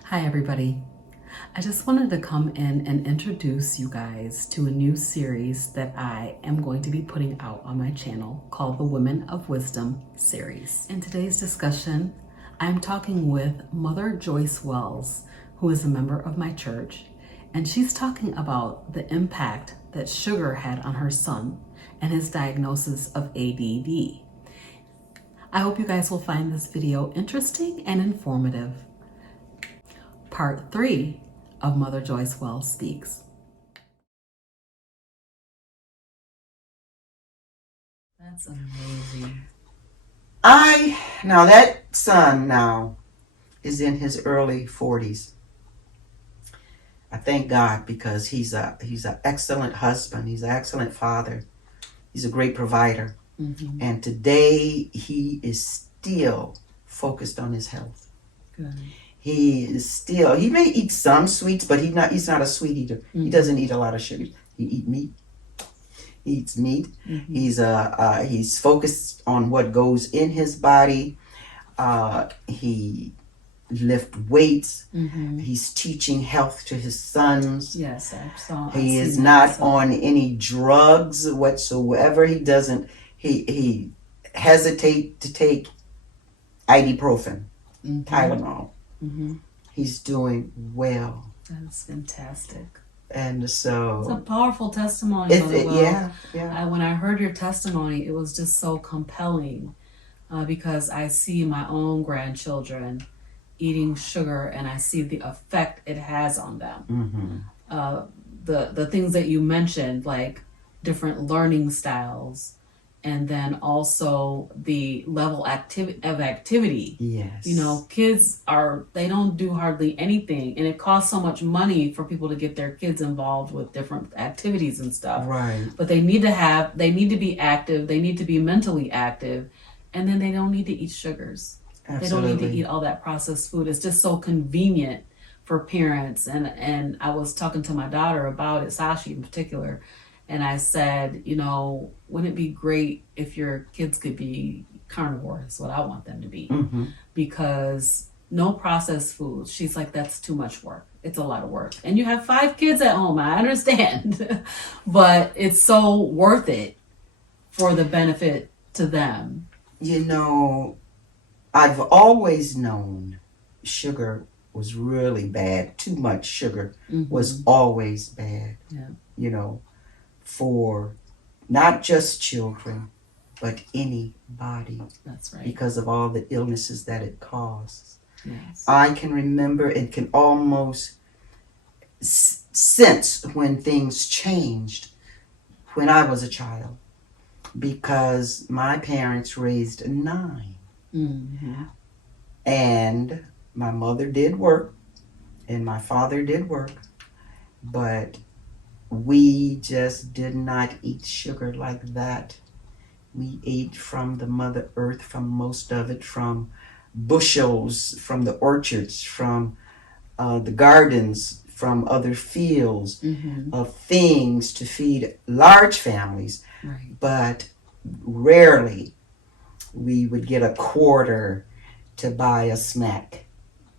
Hi, everybody. I just wanted to come in and introduce you guys to a new series that I am going to be putting out on my channel called the Women of Wisdom series. In today's discussion, I'm talking with Mother Joyce Wells, who is a member of my church, and she's talking about the impact that sugar had on her son and his diagnosis of ADD. I hope you guys will find this video interesting and informative. Part 3 of Mother Joyce Wells Speaks. That's amazing. Now that son now is in his early 40s. I thank God because he's an excellent husband. He's an excellent father. He's a great provider. Mm-hmm. And today he is still focused on his health. Good. He may eat some sweets, but he's not a sweet eater. Mm-hmm. He doesn't eat a lot of sugar. He eats meat. Mm-hmm. He's focused on what goes in his body. He lift weights. Mm-hmm. He's teaching health to his sons. Yes, He is not on any drugs whatsoever. He hesitate to take ibuprofen, Tylenol. Mm-hmm. He's doing well. That's fantastic. And so it's a powerful testimony. Yeah. When I heard your testimony, it was just so compelling because I see my own grandchildren eating sugar and I see the effect it has on them. Mm-hmm. The things that you mentioned, like different learning styles, and then also the level of activity. Yes. You know, kids they don't do hardly anything, and it costs so much money for people to get their kids involved with different activities and stuff. Right. But they need to be active, they need to be mentally active, and then they don't need to eat sugars. Absolutely. They don't need to eat all that processed food. It's just so convenient for parents. And I was talking to my daughter about it, Sashi in particular, and I said, wouldn't it be great if your kids could be carnivore? That's what I want them to be. Mm-hmm. Because no processed food. She's like, that's too much work. It's a lot of work. And you have 5 kids at home, I understand. But it's so worth it for the benefit to them. I've always known sugar was really bad. Too much sugar was always bad. Yeah. For not just children, but anybody. That's right. Because of all the illnesses that it causes. Yes. I can remember and can almost sense when things changed when I was a child. Because my parents raised 9. Mm-hmm. And my mother did work and my father did work, but we just did not eat sugar like that. We ate from the Mother Earth, from most of it, from bushels, from the orchards, from the gardens, from other fields of things to feed large families. Right. But rarely we would get a quarter to buy a snack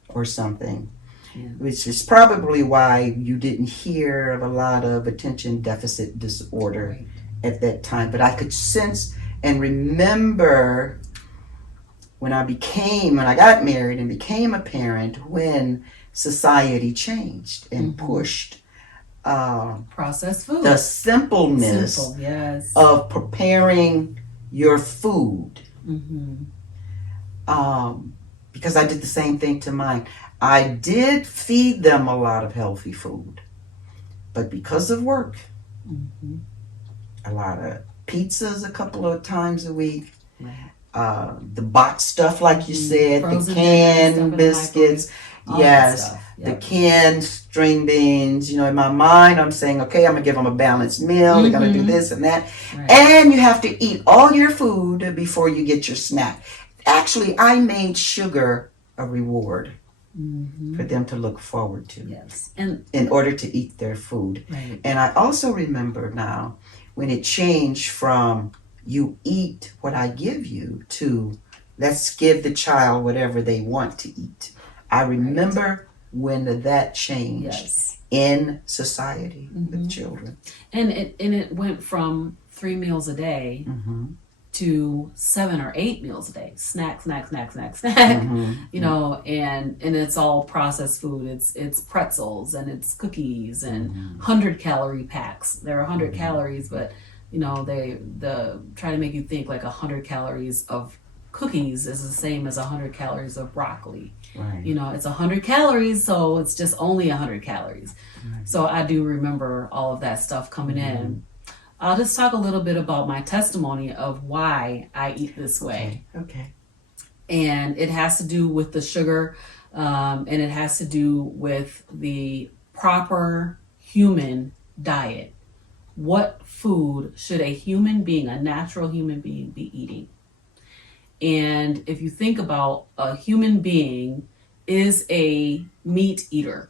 or something, which is probably why you didn't hear of a lot of attention deficit disorder at that time. But I could sense and remember when I got married and became a parent, when society changed and pushed processed food, the simpleness of preparing your food. Because I did the same thing to mine. I did feed them a lot of healthy food, but because of work, a lot of pizzas a couple of times a week, the box stuff like you said, frozen the canned biscuits, the canned string beans. In my mind I'm saying, okay, I'm gonna give them a balanced meal, they're gonna do this and that, and you have to eat all your food before you get your snack. Actually, I made sugar a reward for them to look forward to. Yes. And in order to eat their food. Right. And I also remember now when it changed from you eat what I give you to let's give the child whatever they want to eat. I remember when did that change Yes. in society with children? And it went from 3 meals a day to 7 or 8 meals a day. Snack. You know, and it's all processed food. It's pretzels and it's cookies and 100-calorie packs. They're 100 calories, but you know, they try to make you think like 100 calories of cookies is the same as 100 calories of broccoli. Right. You know, it's 100 calories, so it's just only 100 calories. Right. So I do remember all of that stuff coming in. I'll just talk a little bit about my testimony of why I eat this way. Okay. And it has to do with the sugar, and it has to do with the proper human diet. What food should a human being, a natural human being, be eating? And if you think about a human being is a meat eater,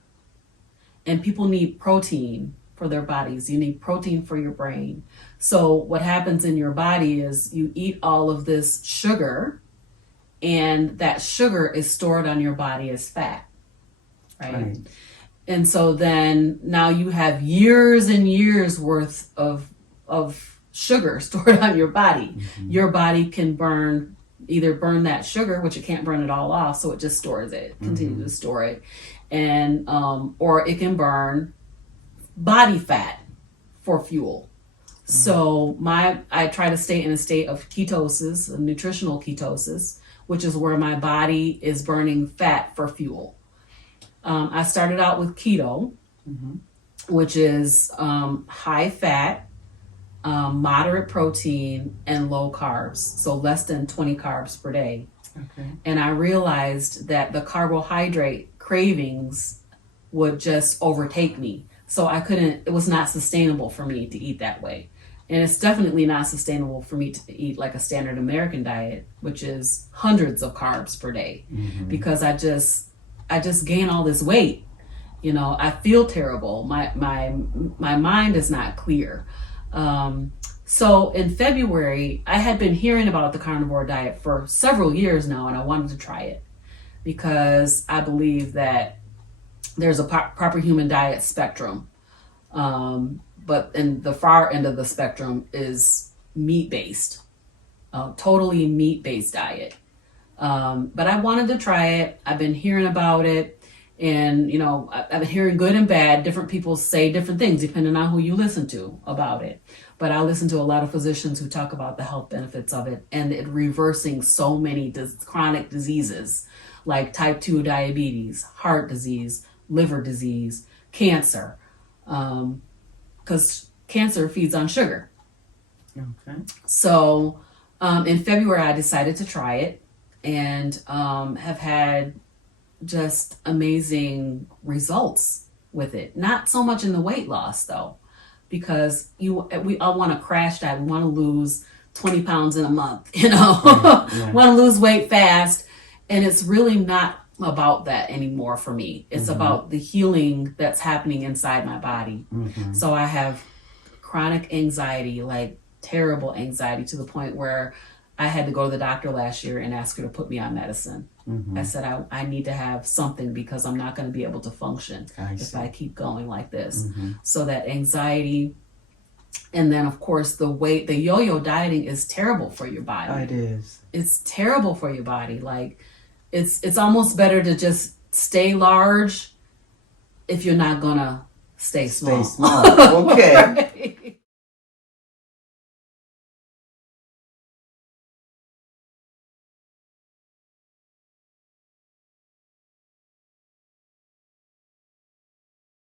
and people need protein for their bodies. You need protein for your brain. So what happens in your body is you eat all of this sugar, and that sugar is stored on your body as fat, right? And so then now you have years and years worth of sugar stored on your body. Your body can either burn that sugar, which it can't burn it all off, so it just stores it, continues to store it, and or it can burn body fat for fuel. So I try to stay in a state of ketosis, nutritional ketosis, which is where my body is burning fat for fuel. I started out with keto, which is high fat, moderate protein, and low carbs, so less than 20 carbs per day. Okay. And I realized that the carbohydrate cravings would just overtake me. So it was not sustainable for me to eat that way. And it's definitely not sustainable for me to eat like a standard American diet, which is hundreds of carbs per day, because I just gain all this weight. You know, I feel terrible. My mind is not clear. So in February, I had been hearing about the carnivore diet for several years now, and I wanted to try it because I believe that there's a proper human diet spectrum. But in the far end of the spectrum is meat-based, totally meat-based diet. But I wanted to try it. I've been hearing about it, and you know, I've been hearing good and bad. Different people say different things depending on who you listen to about it. But I listen to a lot of physicians who talk about the health benefits of it and it reversing so many chronic diseases like type 2 diabetes, heart disease, liver disease, cancer. Because cancer feeds on sugar. Okay. So in February, I decided to try it and have had just amazing results with it. Not so much in the weight loss, though, because we all want to crash diet. We want to lose 20 pounds in a month, you know, want to lose weight fast. And it's really not about that anymore for me. It's about the healing that's happening inside my body. So I have chronic anxiety, like terrible anxiety, to the point where I had to go to the doctor last year and ask her to put me on medicine. I said I need to have something because I'm not going to be able to function if I keep going like this. So that anxiety, and then of course the yo-yo dieting is terrible for your body. It is. It's terrible for your body. Like it's almost better to just stay large if you're not gonna stay small. Okay. Right?